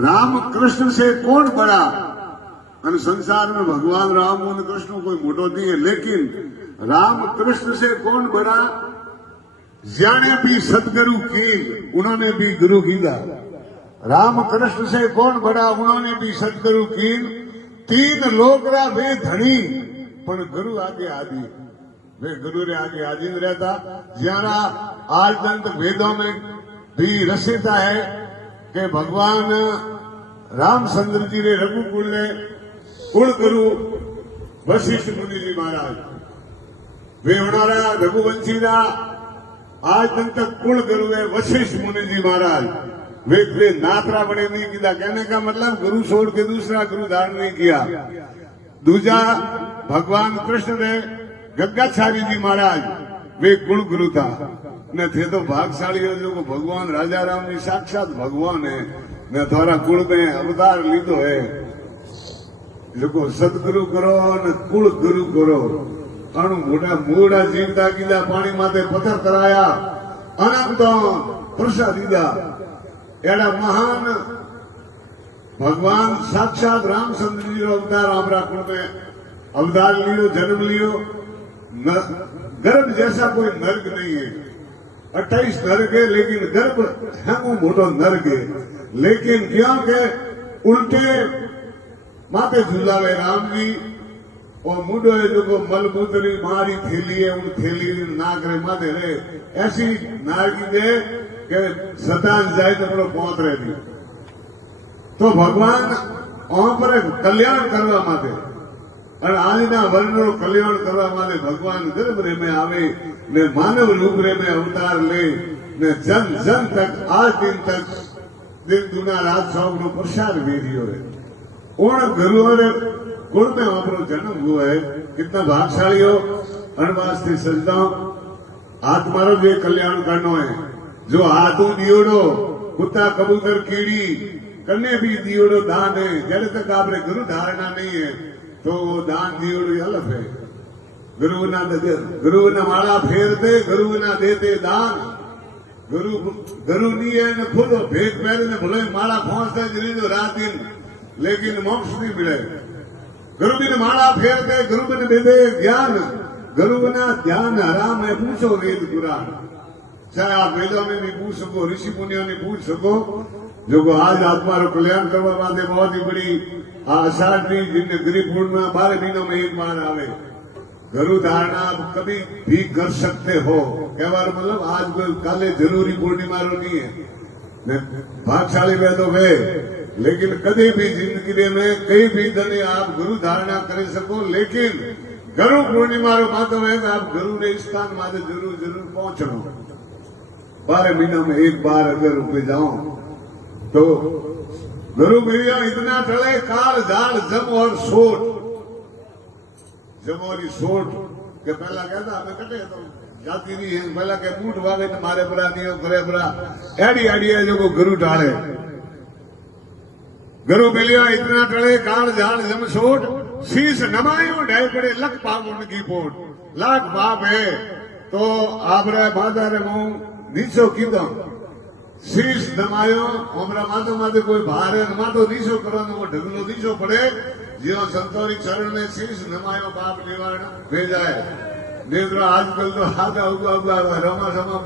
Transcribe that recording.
राम कृष्ण से कौन बड़ा? और संसार में भगवान राम और कृष्ण कोई मोटो नहीं है, लेकिन राम कृष्ण से कौन बड़ा? ज्याने भी सदगुरु की, उन्होंने भी गुरु कीधा। राम कृष्ण से कौन बड़ा? उन्होंने भी सदगुरु की। तीन लोग रा वे धनी, पर गुरु आगे आदि, वे गुरु रे आगे आदि रहता। ज्यादा आज तक वेदों में भी रसीता है कि भगवान रामचंद्र जी ने रघुकुल ने कुल गुरु वशिष्ठ मुनि जी महाराज, वे होनारा रघुवंशी रा आज तक कुल गुरु है वशिष्ठ मुनि जी महाराज। वे नातरा बड़े नहीं किया, कहने का मतलब गुरु छोड़ के दूसरा गुरु धारण नहीं किया। दूजा भगवान कृष्ण ने गग्गाचार्य जी महाराज, वे कुल गुरु था ने थे तो भागशाली जो भगवान राजा राम जी साक्षात भगवान है ने थोड़ा कुल में अवतार लीधो है। जो सदगुरु करो ने कुल गुरु करो। अणु मोटा मूड़ा जीवता कीधा, पानी माथे पत्थर कराया, अनंत प्रसाद दीदा। एड़ा महान भगवान साक्षात रामचंद्र जी अवतार आपरा कुल में अवतार लियो, जन्म लियो। गर्भ जैसा कोई नर्क नहीं है। 28 नर्क है, लेकिन गर्भ है वो मोटो नर्क है। लेकिन क्या के उल्टे माथे झूलावे राम जी और मुंडो है जो मलमूत्री मारी थैली है, उन थैली नाक रे माथे रे ऐसी नागी दे के सतान जाए तो बड़ो पहुंच रहे। तो भगवान वहां पर कल्याण करवा माथे और આજના વર્ણનો કલ્યાણ કરવા માટે ભગવાન ગર્ભ રે में आवे ने मानव रूप रे में अवतार ले ने जन जन तक आज दिन तक दिन दुना रात सौ नो प्रसाद भेजियो है। उन गुरुओं रे कुल में आपरो जन्म हुआ है। कितना भाग्यशाली हो। अनवास थी सजदा आज मारो जो कल्याण करनो है। जो हाथों दियोड़ो कुत्ता कबूतर कीड़ी कन्ने भी दियोड़ो दान है। जब तक आपने गुरु धारणा नहीं है तो दान दियोड़ी अलग है। गुरु ना माला फेरते, गुरु ना देते दान। गुरु नहीं है न खुद भेद पहले ने भले माला पहुंचता जरी तो रात दिन, लेकिन मोक्ष नहीं मिले। गुरु भी ने माला फेरते, गुरु भी ने देते ज्ञान। गुरु ना ध्यान आराम है। पूछो वेद पुराण, चाहे आप वेदों में भी पूछ सको, ऋषि मुनियों ने पूछ सको। जो आज आत्मा रो कल्याण करवा वास्ते बहुत ही बड़ी आषाढ़ जिनने गरीब पूर्णिमा 12 महीनों में एक बार आवे। गुरु धारणा आप कभी भी कर सकते हो। कहवा मतलब आज काले जरूरी पूर्णिमा रो नहीं है। भागशाली वे तो वे, लेकिन कभी भी जिंदगी में कई भी दिन आप गुरु धारणा कर सको। लेकिन गुरु पूर्णिमा रो मतलब है कि आप गुरु ने स्थान माते जरूर जरूर पहुंचनो। 12 महीनों में एक बार अगर रुके जाओ तो गुरु मिलिया इतना टले काल झाल जम और सोट। जमोरी सोट के पहला कहता हमें कटे तो जाती नहीं है। पहला के बूट वागे ने मारे बरा नहीं हो करे बरा एडी एडी है जो गुरु डाले। गुरु मिलिया इतना टले काल झाल जम सोट। शीश नमायो ढाई पड़े लख पाप उनकी पोट। लाख पाप है तो आपरे बाधा रे मुंह नीचो कीधो। शीश नमायो हमारा मातो माथे कोई भार है मातो नीचो करવાનો वो ढगलो नीचो पड़े। जो संतोरी चरण ने शीश नमायो पाप निवारण भेजाए। नेत्र आजकल तो हाथा उगा रमा समा